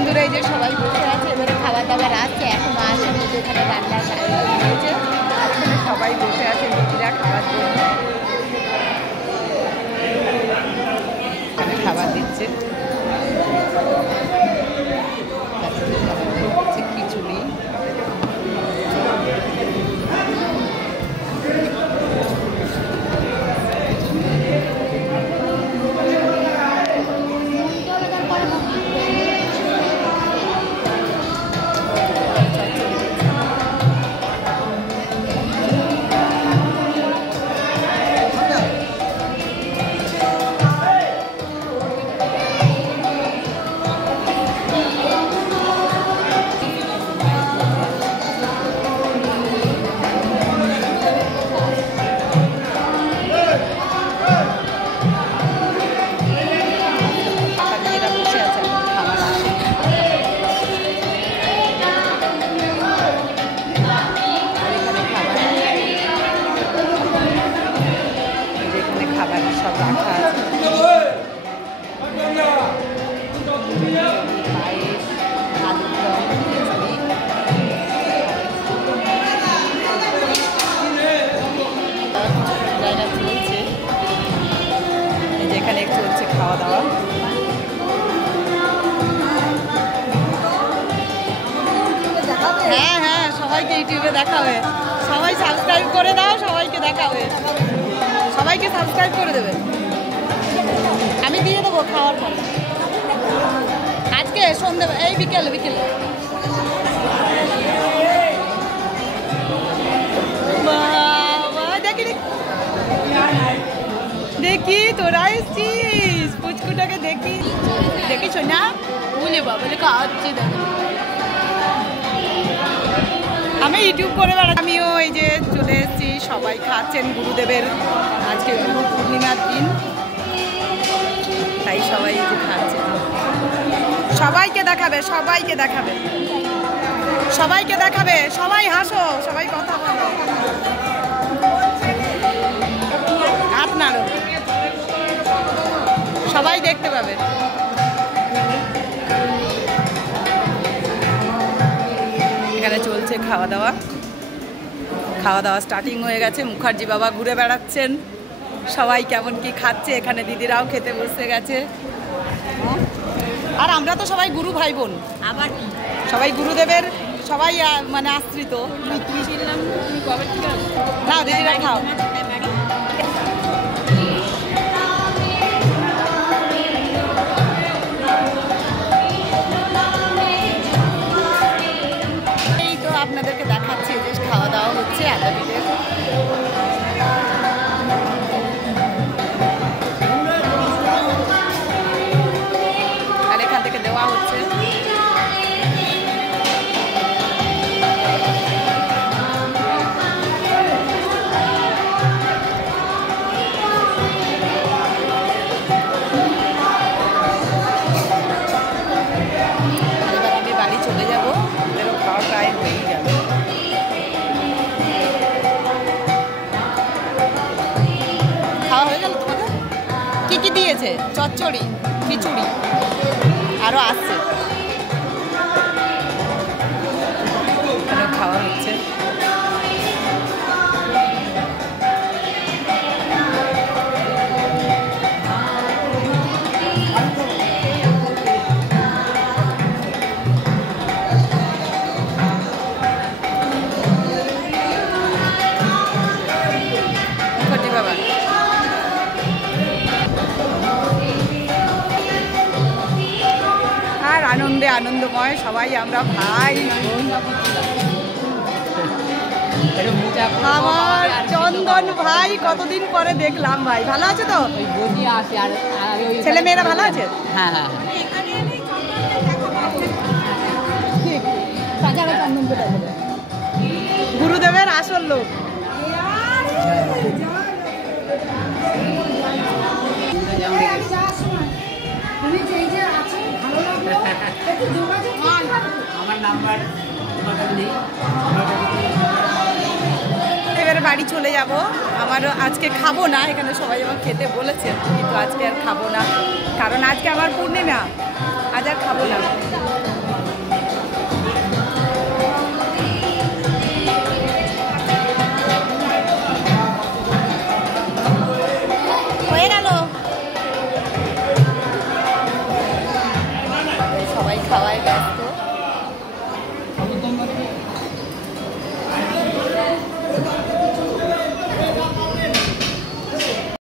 বন্ধুরা এই যে সবাই বসে আছে, এবারে খাবার দাবার আসছে, এখনো আসেনি, যেখানে রান্না হয়েছে আর এখানে সবাই বসে আছে দিদিরা খাবার জন্য, খাবার দিচ্ছে খিচুড়ি। এখানে চলছে খাওয়া দাওয়া। হ্যাঁ হ্যাঁ, সবাইকে ইউটিউবে দেখাবে, সবাই সাবস্ক্রাইব করে দাও, সবাইকে দেখাবে, সবাইকে সাবস্ক্রাইব করে দেবে। আমি দিয়ে দেবো খাওয়ার পরে, আজকে সন্ধ্যে এই বিকেলে বিকেলে। দেখি দেখি তোরা এসছিস, পুচকুটাকে দেখি, দেখিস না বলে বাবলে খাওয়াচ্ছি। আমি ইউটিউব করে বেড়াচ্ছি, আমিও এই যে চলে এসেছি, সবাই খাচ্ছেন গুরুদেবের, আজকে গুরু পূর্ণিমার দিন, তাই সবাই এই যে খাচ্ছে। সবাইকে দেখাবে, সবাইকে দেখাবে, সবাইকে দেখাবে, সবাই হাসো, সবাই কথা বলো, হাত নাড়ো, সবাই দেখতে পাবে। এখানে চলছে খাওয়া দাওয়া, খাওয়া দাওয়া স্টার্টিং হয়ে গেছে। মুখার্জি বাবা ঘুরে বেড়াচ্ছেন, সবাই কেমন কি খাচ্ছে, এখানে দিদিরাও খেতে বসে গেছে। আর আমরা তো সবাই গুরু ভাই বোন, আবার সবাই গুরুদেবের সবাই মানে আশ্রিত। না দিদিরা খাও। এই তো আপনাদেরকে দেখাচ্ছি যে খাওয়া দাওয়া হচ্ছে আদ্যাপীঠের। আর এখান থেকে দেওয়া হচ্ছে। চলে যাব, ওদেরও খাওয়া প্রায় হয়ে গেল। খাওয়া হয়ে গেল তোমাদের? কি কি দিয়েছে? চচ্চড়ি, খিচুড়ি, আরও আসছে, খাওয়া হচ্ছে। আর আনন্দে আনন্দময় সবাই আমরা ভাই। আমার চন্দন ভাই কতদিন পরে দেখলাম। ভাই ভালো আছে তো? ছেলে মেয়েরা ভালো আছে? হ্যাঁ হ্যাঁ, গুরুদেবের আসল লোক। আমার নাম্বার এবারে বাড়ি চলে যাব। আমার আজকে খাবো না, এখানে সবাই আমার খেতে বলেছে, কিন্তু আজকে আর খাবো না, কারণ আজকে আমার পূর্ণিমা, আজ আর খাবো না।